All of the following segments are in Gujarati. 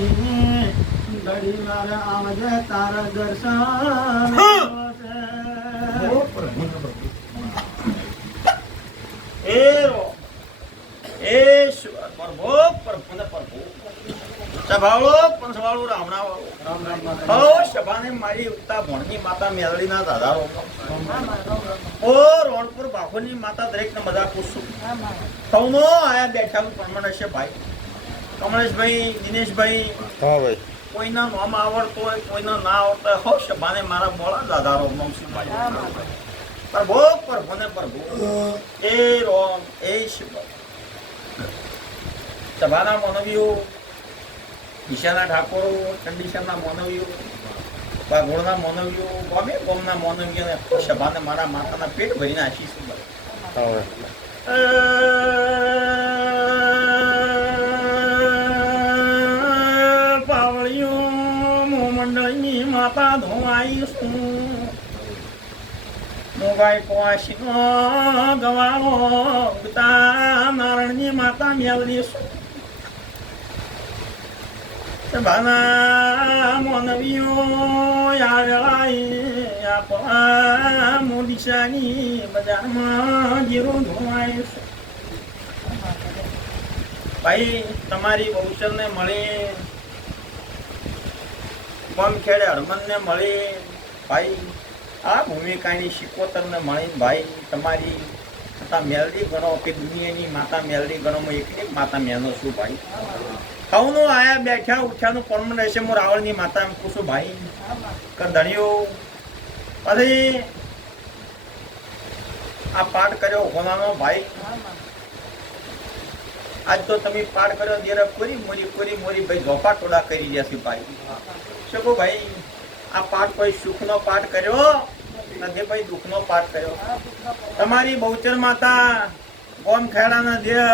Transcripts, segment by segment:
નહીં ઘડી વાર આવજે તારા દર્શન ને માતા માતા દરેકને મજા પૂછું સૌનો આયા બેઠાનું પ્રમાણ હશે ભાઈ. કમલેશભાઈ દિનેશભાઈ હા ભાઈ. કોઈના નામ આવડતો હોય કોઈના ના આવડતો હોય હો બાને મારા મોડા દાદારો નમસિંહભાઈ પ્રભો પ્રભો ને પ્રભો એ રોમ એ શિવ સભાના માનવીઓ ઈશાના ઠાકોરો કંડિશનના માનવીઓ બાગોળના માનવીઓ ગમે ગોમના માનવીઓને સભાને મારા માતાના પેટ ભરીને આશીષ મળે મંડળની માતા ધોવાઈ શું મોગાઈ પોશીનો ગવાળો ઉગતા નારણની માતા મેળવી શું સભાના મોનવીઓ આવેલાઈ આપણા મોદીશાની બજારમાં જીરો ધોવાય ભાઈ તમારી બહુચરને મળી કોમખેડે હરમનને મળી. ભાઈ, આ ભૂમિકાની શિકોતરને મળી. ભાઈ, તમારી માતા મેલડી ગણો કે દુનિયાની માતા મેલડી ગણોમાં એક એક માતા મેનો છું ભાઈ. સૌનું આયા બેઠા ઉઠ્યાનું પરમ રહેશે હું રાવણની માતા એમ પૂછું, ભાઈ કે ધણિયો પછી આ પાઠ કર્યો હોનાનો ભાઈ. આજ તો તમે પાઠ કર્યો દેર કોરી મોરી કોરી મોરી ભાઈ ઝોપા ટોડા કરી જશે ભાઈ. શકો ભાઈ, આ પાઠ કોઈ સુખનો પાઠ કર્યો? નથી ભાઈ, દુઃખનો પાઠ કર્યો. તમારી બહુચર માતા ગોમ ખેડાના દેહ,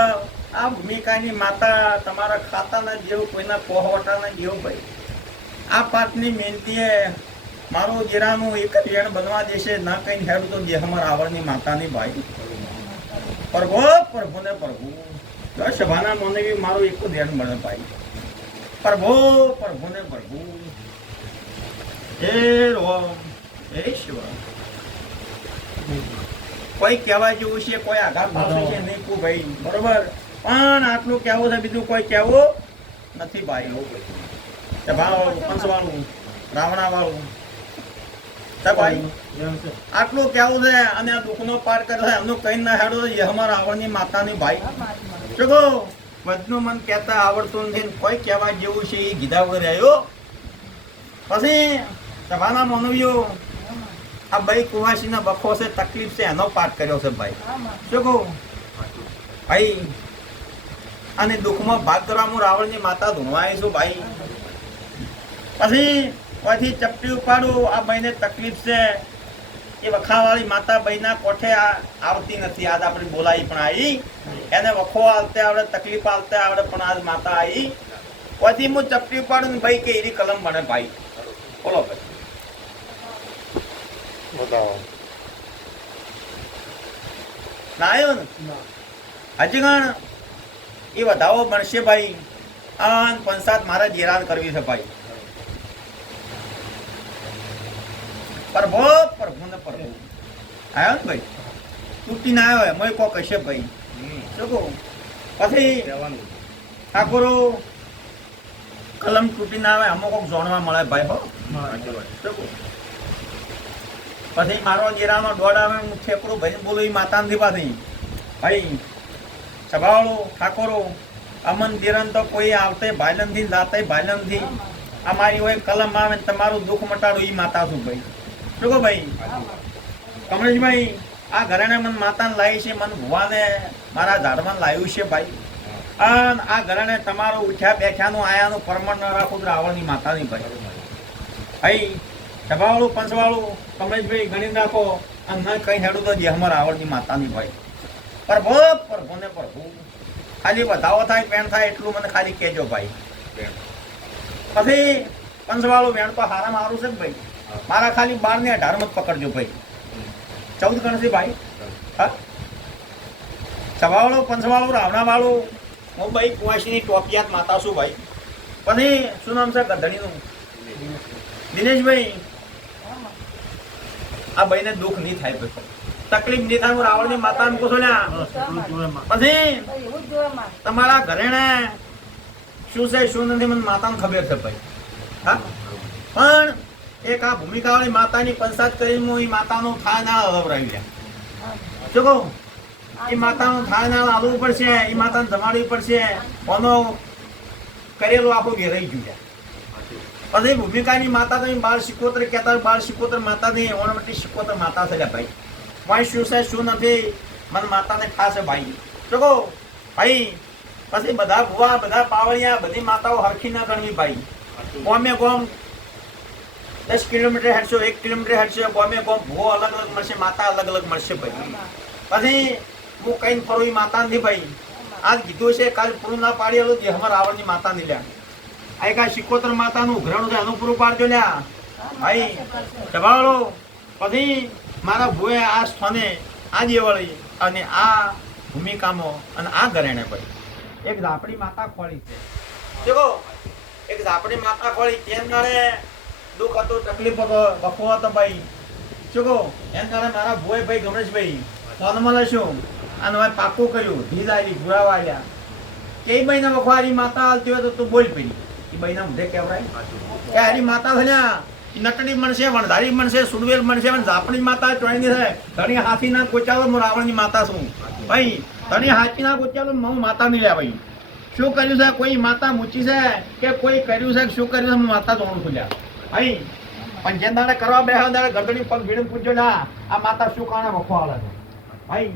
આ ભૂમિકાની માતા તમારા ખાતાના જેવ, કોઈના કોહવટાના જેવ ભાઈ. આ પાઠની મહેનતીએ મારું જીરાનું એક રેણ બનવા દેશે, ના કઈ હેડું તો જે અમારા આવડની માતાની ભાઈ. પ્રભુ પ્રભુ ને પ્રભુ દસ મને મારું એક વેણ બને ભાઈ. પ્રભુ પ્રભુ ને પ્રભુ. કોઈ કહેવા જેવું છે, કોઈ આઘાત આવશે છે, નહીં કુ ભાઈ. બરોબર? પણ આટલું કહેવું છે, બીજું કોઈ કહેવું નથી ભાઈ કે ભાવ પંચવાળું રાવણા વાળું ભાઈ, આટલું કેવું છે, અને આ દુઃખનો પાર કરે છે એમનું કઈ ના હેડો, એ અમારા આવડની માતાની ભાઈ. ચગો બધું મન કહેતા આવડતું નથી કોઈ કહેવા જેવું છે, એ ગીધા વગર આવ્યો. પછી સભાના માનવીઓ આ ભાઈ કુવાસીના બખો છે, તકલીફ છે, એનો પાઠ કર્યો છે ભાઈ. શું કહું? ભાઈ અને દુઃખમાં ભાગ કરવા હું રાવણની માતા ધૂણવાય છું ભાઈ. પછી પછી ચપટી ઉપાડું, આ ભાઈને તકલીફ છે. એ વખાવાળી માતા ભાઈના કોઠે આવતી નથી, આજ આપણે બોલાવી પણ આવી. એને વખો આવતે આવડે, તકલીફ આવતે આવડે, પણ આજ માતા આવી. પછી હું ચપટી ઉપાડું ભાઈ કે એની કલમ બને ભાઈ. બોલો ભાઈ. બતાવો ના આવ્યો ને હજી ગણ એ વધાવો બનશે ભાઈ આન પંસાત મારે જેરાન કરવી છે ભાઈ પ્રભો પ્રભુ ને પ્રભુ આવ્યો ને ભાઈ તૂટી ના આવ્યો એમાં કો કહેશે ભાઈ શું કહું પછી ઠાકોરો કલમ તૂટી ના આવે અમુક કોક જોણવા મળે ભાઈ હો શું કહું? પછી મારો જીરાનો દોડાવે હું ઠેકડું ભાઈ બોલું એ માતાનથી પાછી ભાઈ, સભાવાળો, ઠાકોરો, અમન દિરન તો કોઈ આવતે ભાઈલનથી લાતે ભાઈલનથી. અમારી હોય કલમ આવે ને તમારું દુઃખ મટાડું એ માતા છું ભાઈ? શું કહો ભાઈ? કમલેશભાઈ, આ ઘરેને મને માતાને લાવી છે, મને ભુવાને મારા ઝાડમાં લાવ્યું છે ભાઈ. અને આ ઘરેને તમારું ઉઠ્યા બેઠ્યાનું આયાનું પરમણ ન રાખું રાવણની માતાની ભાઈ. ભાઈ સભાવાળું પંચવાળું કમલેશભાઈ ગણી નાખો અને ન કઈ હેડું તો જે અમારા આવડતી માતાની ભાઈ પ્રભુ ને પ્રભુ ખાલી વધાવો થાય પેણ થાય એટલું મને ખાલી કહેજો ભાઈ. પછી પંચવાળું વેણ તો હારામાં હારું છે ને ભાઈ. મારા ખાલી બાર ને અઢાર મત પકડજો ભાઈ. ચૌદ ગણશે ભાઈ. હા. સભાવાળું પંચવાળું રાવણાવાળું. હું ભાઈ કુવાસીની ટોપિયાત માતા છું ભાઈ. પછી શું નામ છે? ગધડીનું. દિનેશભાઈ. આ ભાઈને દુઃખ નહીં થાય પછી. તકલીફ નહીં થાય, હું રાવણની માતા ને પૂછો પછી તમારા ઘરેણે શું છે, શું નથી, મને માતાને ખબર છે ભાઈ હા? પણ એક આ ભૂમિકાવાળી માતાની પંચાયત કરીને હું એ માતાનું થાય ના અવરાવી ગયા શું કહું? એ માતાનું થાય ના હાલવું પડશે એ માતાને જમાડવી પડશે. કોનો કરેલું આપણું ઘેરાઈ ગયું લ્યા. પછી ભૂમિકાની માતા તો બાળ શિકોતર કહેતા બાળ શિકોતર માતા નહીં ઓર્નામેન્ટલી શિકોતર માતા છે ભાઈ. ભાઈ શું છે, શું નથી? મને માતાને ખાસ ભાઈ. શું ભાઈ, પછી બધા ભુવા, બધા પાવળિયા, બધી માતાઓ હરખી ના ગણવી ભાઈ. ગોમે ગોમ દસ કિલોમીટર હેડશો, એક કિલોમીટર હેડશો, ગોમે ગોમ ભૂવો અલગ અલગ મળશે, માતા અલગ અલગ મળશે ભાઈ. પછી હું કઈ ફરું માતા નથી ભાઈ. આજ કીધું છે, કાલ પૂરું ના પાડી અમારા રાવણની માતા નહીં લ્યા. આ એક આ શિકોતર માતાનું ગ્રહણ છે એનું પૂરું પાડજો લ્યા. ભાઈ દબાવડો પછી મારા ભૂએ આ સ્થાને આ દેવળી અને આ ભૂમિકામાં અને આ ઘરેણે ભાઈ એક ઝાપડી માતા ખોળી છે. દેખો, એક ઝાપડી માતા ખોળી કેમ નારે દુઃખ હતું, તકલીફ હતો બફો હતો ભાઈ. શું એમ કારણે મારા ભૂએ, ભાઈ ગમરેશભાઈ ફોનમાં લઈશું અને ભાઈ પાકું કર્યું ધીજ આવી ગુરાવા આવ્યા. કે ભાઈને વખવારી માતા હાલતી હોય તો તું બોલ પડી એ ભાઈ ના મુઢે કે હારી માતા થયા નટડી મણશે વણધારી મણશે સુડવેલ મણશે પણ ઝાપડી માતા ચોઈની છે. ધણી હાથી ના કોચાલો હું રાવણની માતા છું. ભાઈ ધણી હાથી ના કોચાલો હું માતા નહીં લ્યા ભાઈ શું કર્યું છે? કોઈ માતા મૂચી છે? કે કોઈ કર્યું છે? કે શું કર્યું છે? હું માતા જોણું છું લ્યા. ભાઈ પણ જે દાડે કરવા બેહા દાડે ગરદડી પગ ભીડ પૂછજો લ્યા આ માતા શું કારણે વખો આવે છે? ભાઈ.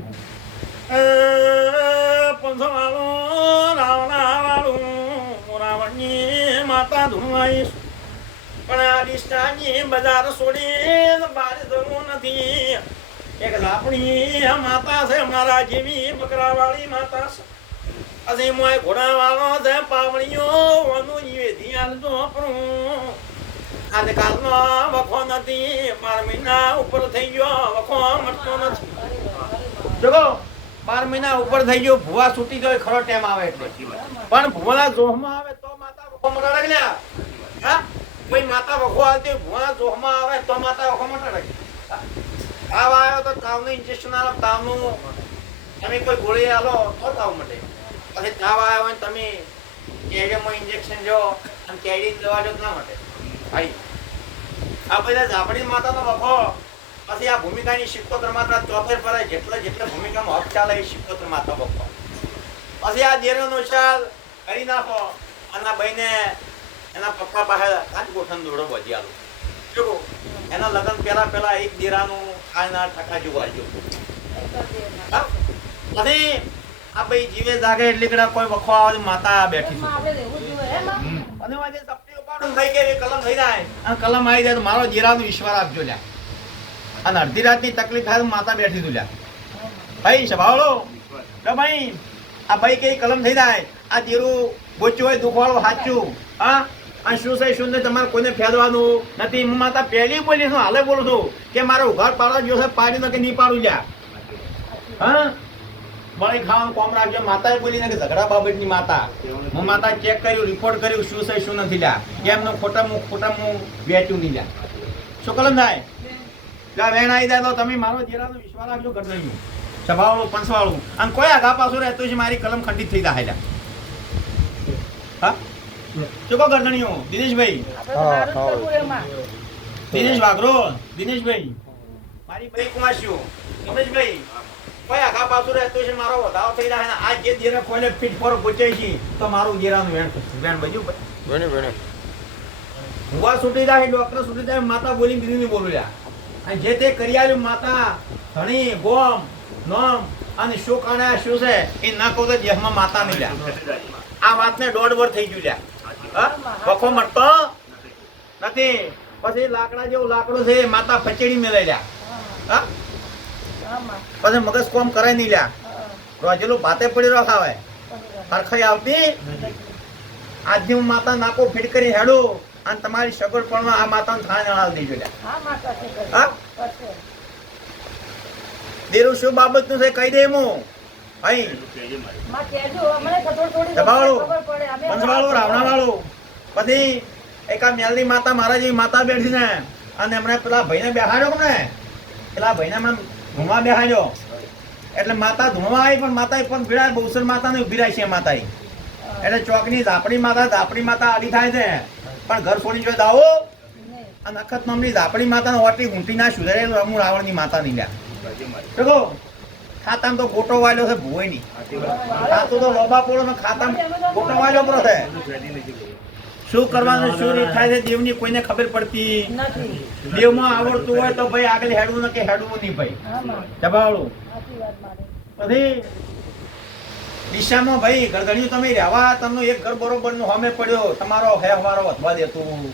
પંચવાળું રાવણાવાળું રાવણની માતા ધુમાઈશ પણ આ બજાર છોડીને બહાર જવું નથી એક લાપણી માતા છે મારા જેવી બકરાવાળી માતા છે અસી મોય ઘોડાવાળો છે પાવણીઓ વાનું નિવેદી આલજો આપણું આજકાલનો વખો નથી બાર મહિના ઉપર થઈ ગયો વખો મળતો નથી જોગો, બાર મહિના ઉપર થઈ ગયો, ભુવા છૂટી ગયો ખરો ટાઈમ આવે એટલે. પણ ભુવાના જોહમાં આવે વખો મટાડે વખો તમે કોઈ ગોળી આલો તો પછી ઇન્જેક્શન જો અને જો ના મટે. ભાઈ, આ બધા ઝાપડી માતાનો વખો પછી આ ભૂમિકાની શિકોતર માતા ચોફેર પર જેટલે જેટલા ભૂમિકામાં હક ચાલે એ શિકોતર માતા વખો પછી આ દેરોનો શાલ કરી નાખો. અને ભાઈને એના પપ્પા પાસે આજ ગોઠણ દોડો વધી આલો જો એના લગ્ન પહેલા પહેલા એક દેરાનું ખાના ટકા જોવા જો? પછી આ ભાઈ જીવે જાગે એટલે કડા કોઈ વખો આવે માતા બેઠી? અને વાજે સપની ઉપાડું થઈ કે કલમ થઈ જાય અને કલમ આવી જાય તો મારો જીરાનો ઈશ્વર આપજો લ્યા. અને અડધી રાતની તકલીફ થાય તો માતા બેઠી તું લ્યા. ભાઈ સભાવડો ભાઈ આ ભાઈ કઈ કલમ થઈ જાય આ જીરું ગોચ્યું હોય દુખવાળું સાચું હા? અને શું છે, શું નહીં, તમારે કોઈને ફેરવાનું નથી. હું માતા પહેલી બોલી છું, હાલે બોલું છું કે મારે ઉઘાડ પાડવા જો છે, પાડી કે નહીં પાડું લ્યા. હા? મળી ખાવાનું કોમ રાખજો. માતાએ બોલીને કે ઝઘડા બાબતની માતા. હું માતા ચેક કર્યું રિપોર્ટ કર્યું, શું છે, શું નથી લ્યા. કેમનું ખોટા હું ખોટા હું વેચ્યું નહીં લ્યા. શું કલમ થાય? ત્યાં વેણ આવી જાય તો તમે મારો જીરાનો વિશ્વાસ રાખજો કરી દઉં સભાવાળું, પંચવાળું. અને કોઈ આગા પાછું રહેતું છે, મારી કલમ ખંડિત થઈ જાય લ્યા. હા? શું ગરદણીઓ દિનેશભાઈ. દિનેશ વાઘરો દિનેશભાઈ. મારી ભાઈ કુમારશ્યો રમેશભાઈ કોઈ આખા પાછું રહેતો છે મારો વધારો થઈ જાય આ જે દેરા કોઈને ફીટ પર પૂછે છે તો મારું દેરાનું વેણ થશે. વેણ બજ્યું ભાઈ. બને બને હુવા છૂટી જાય ડોક્ટર છૂટી જાય માતા બોલી બીજી નહીં બોલું લ્યા અને જે તે કરી આવ્યું માતા ધણી ગોમ નોમ અને શું કારણે આ શું છે એ ના કહું તો જેમાં માતા નહીં લ્યા આ વાતને દોઢ વર થઈ ગયું લ્યા? વખો મળતો નથી. પછી લાકડા જેવું લાકડું છે માતા ફચેડી મેળે લ્યા હા? પછી મગજ કોમ કરાય નહીં લ્યા. રોજેલું ભાતે પડી પછી હરખાઈ આવતી? આજની હું માતા નાકો ફીટ કરી હેડું અને તમારી સગવડ પણ આ માતાને થાણે હાલ દીધું લ્યા. હા. દેરું શું બાબતનું છે? કહી દે હું. અહીં. માં કહેજો, અમને ખબર થોડી દબાવાળું, પંચવાળું રાવણાવાળું. પછી એક આ મેલની માતા મારા જેવી માતા બેઠી ને અને એમણે પેલા ભાઈને બેહાડ્યો ને પેલા ભાઈને એમણે ધૂણવા બેહાડ્યો. એટલે માતા ધૂણવા આવી પણ માતા પણ ભીડાય બહુસર માતાને ઊભી રહી છે માતા એટલે ચોકની ઝાપડી માતા ઝાપડી માતા આડી થાય છે. પણ ઘર છોડી જો દાવો નહીં. આ નખત નામની ઝાપડી માતાને ઓટી ઊંટી ના સુધારેલું અમુક રાવણની માતા ની લ્યા ખાતામાં તો ગોટો વાલ્યો છે ભૂયની ખાતું તો લોબા પોળો નો ખાતામ ગોટો વાલ્યો પડો છે. શું કરવાનું શું રીત થાય છે દેવની કોઈને ખબર પડતી? દેવમાં આવડતું હોય તો ભાઈ આગળ હેડવું ને કે હેડવું નહીં ભાઈ. દબાવડું. પછી દિશામાં ભાઈ ગરગડિયું તમે રહેવા તમને એક ઘર બરોબરનું હમે પડ્યો તમારો હે અમારો વધવા દેતું.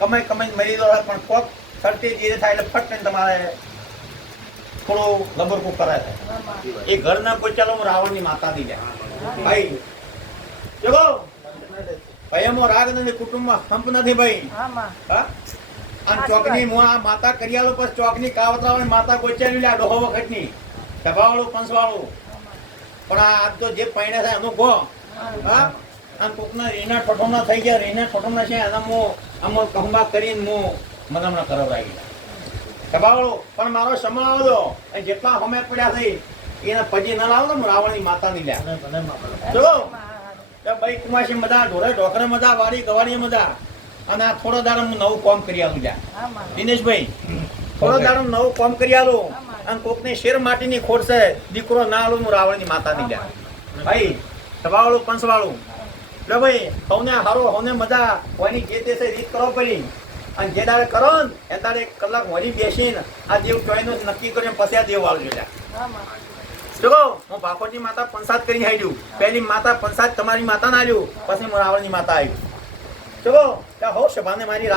કમાઈ કમાઈ મરી દો પણ કોક સરતી ધીરે થાય એટલે ફટ તમારે થોડું લબરકું કરે છે. એ ઘર ના કોઈ ચાલો હું રાવણની માતા દી જાય. ભાઈ ચલો ભયમો રાગ નથી કુટુંબમાં સંપ નથી ભાઈ. આમાં. હા? આમ ચોકની આ માતા કરિયાલો પર ચોકની કાવતરાવાની માતા ગોચારી લે ડોહો વખતની. ડબાવાળું પંસવાળું. પણ આ આજ તો જે પૈણે થાય એનું ગો. હા. આમ કોકના રીના ઠઠોમના થઈ ગયા રીના ઠઠોમના છે એના હું અમો કહુંબા કરીને હું મનામણા કરાવડાવી સભાવાળું પણ મારો સમય આવ્યો અને જેટલા સમય પડ્યા થઈ એને પછી ન લાવો ને ની રાવણની માતાની લે ચલો ભાઈ કુમાસી મજા ઢોરે ઢોકરે મજા વાડી ગવાડી મજા. અને આ થોડો દાડો હું નવું કામ કરી આવું લ્યા. દિનેશભાઈ થોડો દાડો નવું કામ કરી આલું અને કોકને શેર માટીની ખોટ છે દીકરો ના આલું હું રાવણની માતા ની લ્યા ભાઈ સભાવાળું પંચવાળું. લે ભાઈ સૌને હારો સૌને મજા. કોઈની જે તે છે રીત કરો પડી અને જે દાડે કરો ને, એ દાડે એક કલાક મોડી બેસીને આ દેવ ચોઈનું નક્કી કરીને પછી આ દેવ વાળજો આમાં જો હું ભાકોરની માતા પંસાદ કરીને આવ્યું પહેલી માતા પંસાદ તમારી માતા ના આવ્યું પછી હું રાવણની માતા આવ્યું જો ત્યાં હો, શભાને મારી